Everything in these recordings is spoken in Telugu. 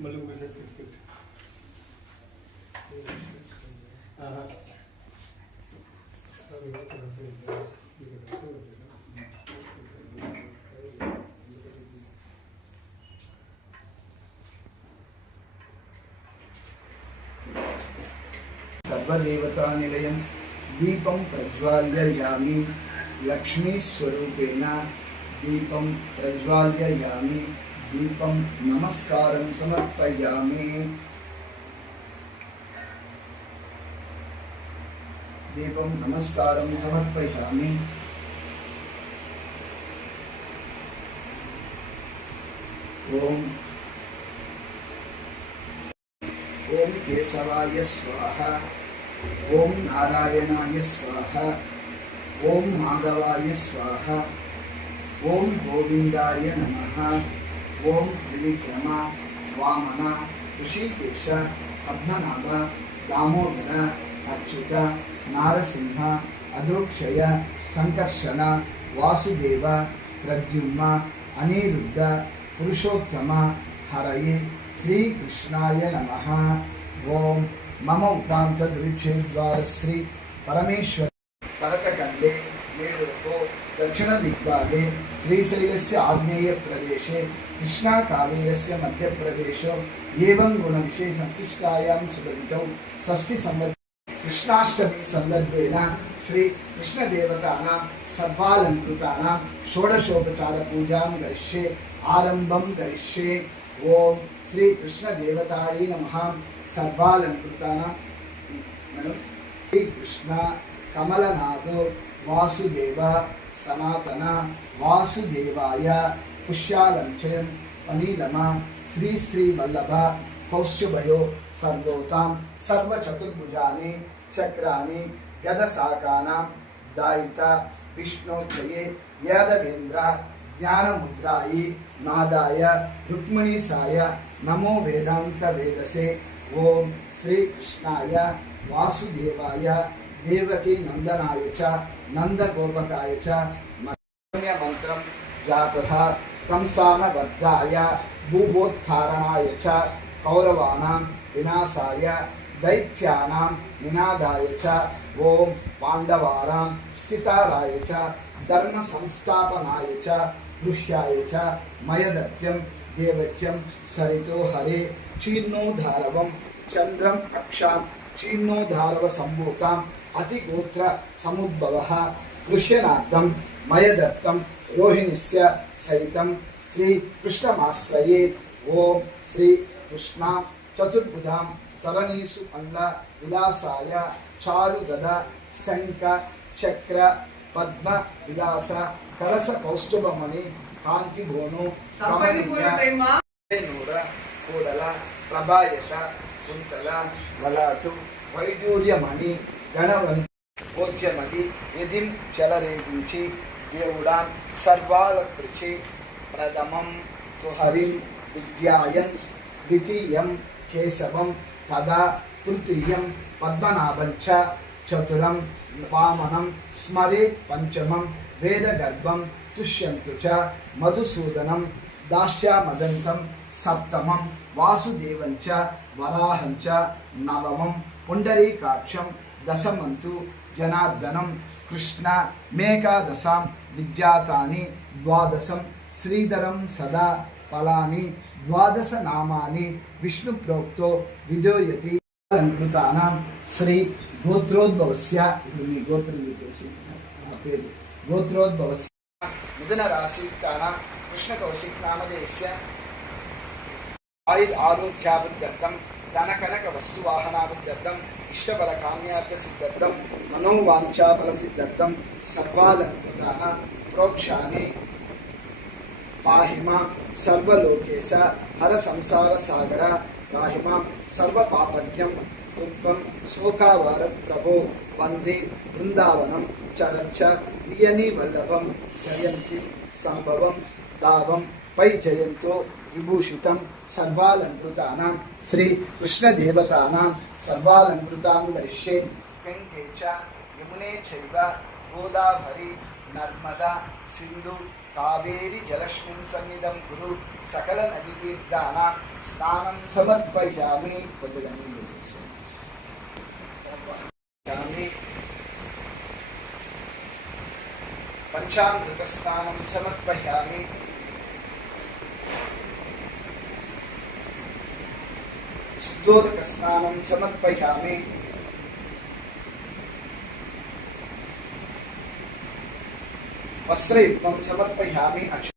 मतलब मेरे टिकट हाँ सर ये तो है दीपं प्रज्वाल्ययामि लक्ष्मीस्वरूपेण दीपं प्रज्वाल्ययामि। दीपम नमस्कार समर्पया दीपम नमस्कार समर्पया ओम। ओम केशवाय स्वाहा। ओम नारायणाय स्वाहा। ओम माधवाय स्वाहा। ओम गोविंदाय नमः। ఓం త్రివిక్రమ వామన ఋషికేశ పద్మనాభ దామోదర అచ్యుత నారసింహ అధోక్షయ సంకర్షణ వాసుదేవ ప్రద్యుమ్న అనిరుద్ధ పురుషోత్తమ హరయే శ్రీకృష్ణాయ నమ. ఓం మమ ఉపాంత దురిచేద్వార శ్రీ పరమేశ్వర పరతకండే दक्षिण दिग्भागे श्रीशैल से आग्नेय प्रदेश कृष्णा श्रीशैलस्य से मध्य प्रदेश एवं गुण विशेष शिष्टायां गुणविशेषशिष्टायां सुबलितौ षष्टिसंवत् कृष्णाष्टमी संदर्भेन श्री कृष्ण सन्दर्भेन श्रीकृष्णदेवतानां सर्वालङ्कृतानां षोडशोपचारपूजां करिष्ये, आरम्भं करिष्ये। ॐ श्रीकृष्णदेवतायै नमः। श्री कृष्ण, कमलनाथ వాసుదేవ సనాతన వాసుదేవాయ పుష్యాలంచయం అనిలమ శ్రీ శ్రీ వల్లభ కౌశ్యభయో సర్వోతాం సర్వచతుర్భుజాని చక్రాని గదశాకానాం దాయిత విష్ణోత్రయే యాదవేంద్ర జ్ఞానముద్రాయి నాదాయ రుక్మిణీసాయ నమో వేదాంత వేదసే ఓం శ్రీకృష్ణాయ వాసుదేవాయ దేవకీ నందనాయ చ నందగోపకాయ చ మంత్రం జాతః కంసానబద్ధాయ భూభోత్థారణాయ చ కౌరవానాం వినాశాయ దైత్యానాం నినాదాయ చ ఓం పాండవారాం స్థితారాయ చ ధర్మ సంస్థాపనాయ చ గృహ్యాయ చ మయదత్యం దేవత్యం సరితో హరే చీర్ణోధారవం చంద్రం అక్షాం చీర్ణోధారవ సంభూతాం అతిగోత్ర సముద్భవ కృష్యనార్థం మయదత్తం రోహిణిస్య సహితం శ్రీ కృష్ణమాశ్రయే. ఓం శ్రీ కృష్ణ చతుర్భుజాం చరణీసు అండ విలాసాయ చారుగద శంఖ చక్ర పద్మ విలాస కలస కౌస్తుభమణి కాంతి భోను నూర కూడల ప్రభాయత కుంతల వలాటు వైడూర్యమణి గణవంతి పూజ్యమది యదిం చెలరేగించి దేవుడాన్ సర్వాల కృచి ప్రథమం తుహరిం విద్యాయం ద్వితీయం కేశవం పద తృతీయం పద్మనాభం చతురం వామనం స్మరే పంచమం వేదగర్భం తుష్యంతు చ మధుసూదనం దాస్యామదంతం సప్తమం వాసుదేవం చ వరాహం చ నవమం పుండరీకాక్షం దశమంతు జనార్దనం కృష్ణ మేకాదశాం విద్యాతాని ద్వాదశం శ్రీధరం సదా ఫలాని ద్వాదశ నామాని విష్ణు ప్రోక్తో విధోయతి అలంకృతానాం శ్రీ గోత్రోద్భవస్య ఇప్పుడు మీ గోత్రం చెప్పేసి నా పేరు గోత్రోద్భవస్య. మిథున రాశియుక్తానాం కృష్ణ కౌశిక్ నామదేశ ఆయుర్ ఆరోగ్యాభివృద్ధం ధన కనక ఇష్టఫల కామ్యార్థ సిద్ధం మనోవాంఛాఫల సిద్ధం సర్వాలంకృతాన ప్రోక్షాని పాహిమ సర్వలోకేశ హర సంసార సాగర పాహిమ సర్వపాపజ్ఞం దుఃఖం శోకావారత్ ప్రభో వందే బృందావనం చరంచ ప్రియని వల్లభం జయంతి సంభవం దావం పై జయంతో విభూషితం సర్వాలంకృతానాం శ్రీ కృష్ణదేవతానాం సర్వాలంకృతాం దర్శే గంగే చ యమునే చైవ గోదావరి నర్మదా సింధు కావేరి జలస్మిన్ సన్నిధం గురు సకల నది తీర్థాన స్నానం సమర్పయామి. కొద్దిగా నీళ్ళు పంచామృత స్నానం సమర్పయామి. द्योतकस्नानं समर्पयामि। वस्त्रयुग्मं समर्पयामि अक्ष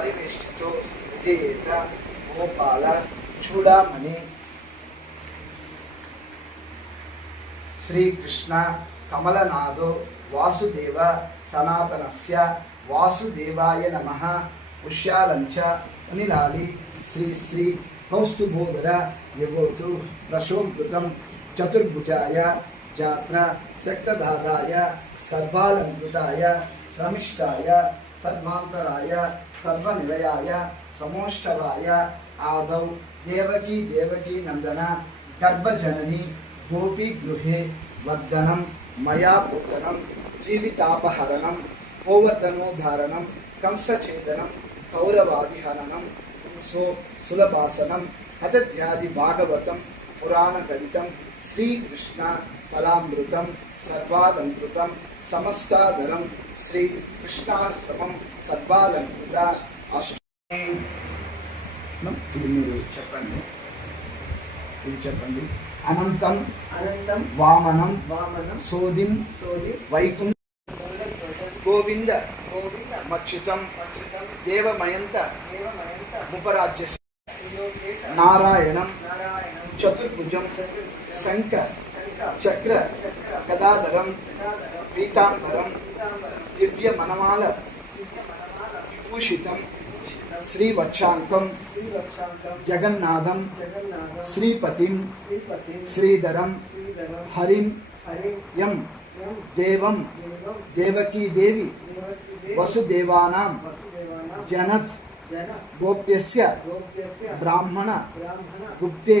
పరివేష్టితో విధేయత గోపాల చూడామణి. శ్రీకృష్ణ కమలనాథో వాసుదేవ సనాతనస్య వాసుదేవాయ నమ పుష్యాలంచ అనిలాలి శ్రీ శ్రీ కౌస్తుభోదర యగోతు ప్రశోభృతం చతుర్భుజాయ జాత్ర శక్తదాదాయ సర్వాలంకృతాయ శ్రమిష్టాయ సర్వాంతరాయ సర్వనిలయాయ సమోష్టవాయ ఆదౌ దేవకీ దేవకీ నందన గర్భజనని గోపీ గృహే వర్ధనం మయా పూతనం జీవితాపహరణం గోవర్ధనోధారణం కంసఛేదనం కౌరవాదిహరణం సో సులభాసనం హతధ్యాది భాగవతం పురాణ కవితం శ్రీకృష్ణ ఫలామృతం సర్వాలంకృతం సమస్తాదరం శ్రీ కృష్ణాశ్రమం సర్వాలంకృత అష్టమి. ఇది మీరు చెప్పండి. ఇది చెప్పండి. అనంతం అనంతం వామనం వామనం సోదిం సోది వైకుంఠ గోవింద గోవింద మచ్యుతం మచ్యుతం దేవమయంత దేవమయంత ఉపరాజ్య నారాయణం నారాయణం చతుర్భుజం శంఖ चक्र पीतांबर दिव्य दिव्यमनमाल, विभूषितं श्रीवक्षाङ्कं जगन्नाथं, श्रीपतिं, श्रीधरं, हरिं यम देवं, देवकी देवी वसुदेवा जनत गोप्य ब्राह्मण, गुप्ते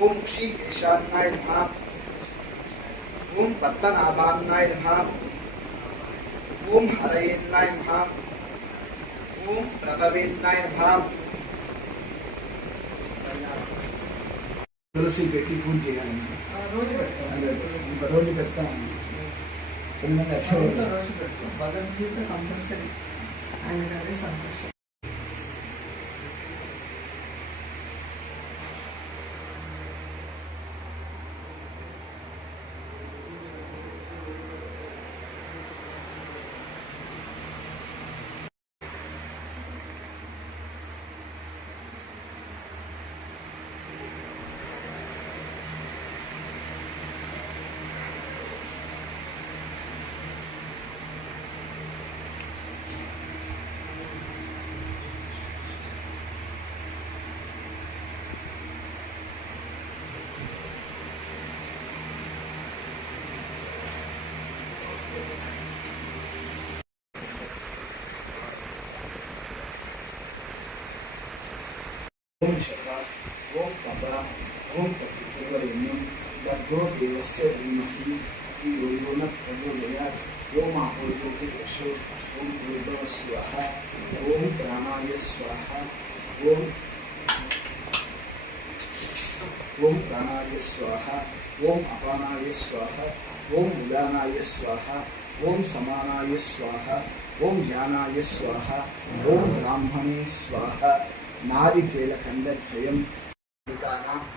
ఓం శ్రీకేశాన్నాయ నమ ఓం పద్మనాభాన్నాయ నమ ఓం హరయేన్నాయ నమ ఓం ప్రభవేన్నాయ నమ తులసి పెట్టి పూజ చేయాలి రోజు పెడతాం అదే ఇంక రోజు పెడతాం ఎనిమిది రోజు అక్షరాలు. రోజు పెడతాం భగవద్గీత కంపల్సరీ ఆయన అదే సంతోషం oltre tutto il regno, laddove la servono chi io non approdea, Roma Politecnico, Om Buddha Swaha, Om Brahmaya Swaha, Om Om Pranaya Swaha, Om Apanaya Swaha, Om Udanaya Swaha, Om Samanaya Swaha, Om Jnanaya Swaha, Om Brahmane Swaha, Nari Kela Kandatrayam, Vidana,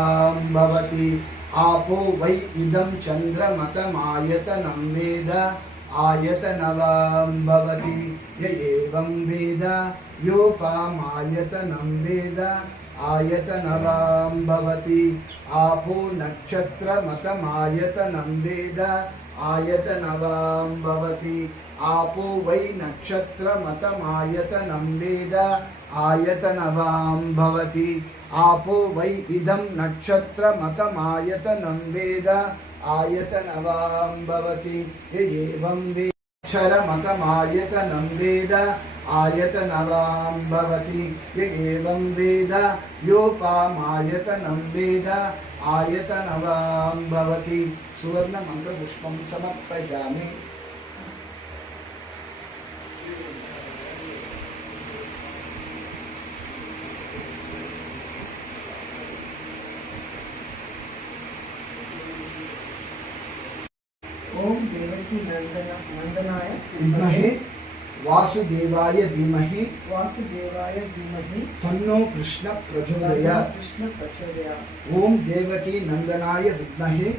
आं भवति आपो वै इदं चन्द्रमतमायतनं वेद आयतनवां भवति य एवं वेद योपामायतनं वेद आयतनवां भवति आपो नक्षत्रमतमायतनं वेद आयतनवां भवति आपो वै नक्षत्रमतमायतनं वेद आयतनवां भवति आपो वै इदं नक्षत्रमतमायतनं वेद आयतनवां भवति य एवं वेक्षरमतमायतनं वेद आयतनवां भवति य एवं वेद योपामायतनं वेद आयतनवां भवति सुवर्णमन्त्रपुष्पं समर्पयामि वासुदेवाय धीमहि वासुदेवाय धीमहि तन्नो कृष्ण प्रचोदया कृष्ण प्रचोदया ओम देवकी नंदनाय विद्महे।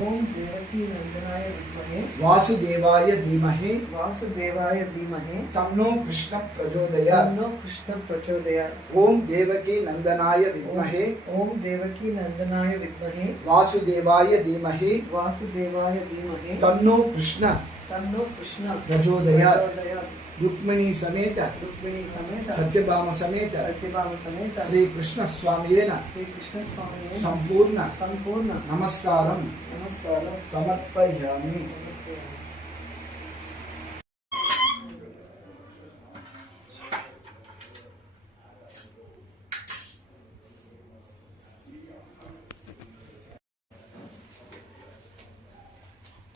ओम देवकी नंदनाय विद्महे। वासुदेवाय धीमहि। वासुदेवाय धीमहि। तन्नो कृष्ण प्रचोदया तन्नो कृष्ण प्रचोदया ओम देवकी नंदनाय विद्महे। ओम देवकी नंदनाय विद्महे। वासुदेवाय धीमहि। वासुदेवाय धीमहि। तन्नो कृष्ण तन्नो कृष्ण प्रचोदया రుక్మిణీ సమేత రుక్మిణీ సమేత సత్యభామ సమేత సత్యభామ సమేత శ్రీ కృష్ణ స్వామియేన శ్రీ కృష్ణ స్వామియేన సంపూర్ణ సంపూర్ణ నమస్కారం నమస్కారం సమర్పయామి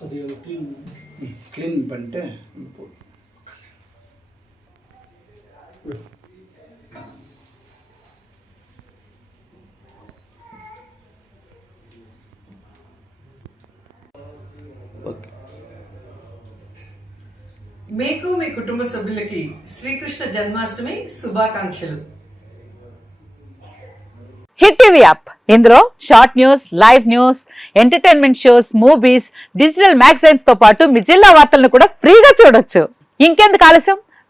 அது க்ளீன் க்ளீன் பண்ணிட்டு போட்டு మీకు మీ కుటుంబ సభ్యులకి శ్రీకృష్ణ జన్మాష్టమి శుభాకాంక్షలు. Hit TV app. ఇందులో short news live news entertainment shows movies digital మ్యాగజైన్స్తో పాటు మీ జిల్లా వార్తలను కూడా ఫ్రీగా చూడొచ్చు. ఇంకెందుకు ఆలస్యం?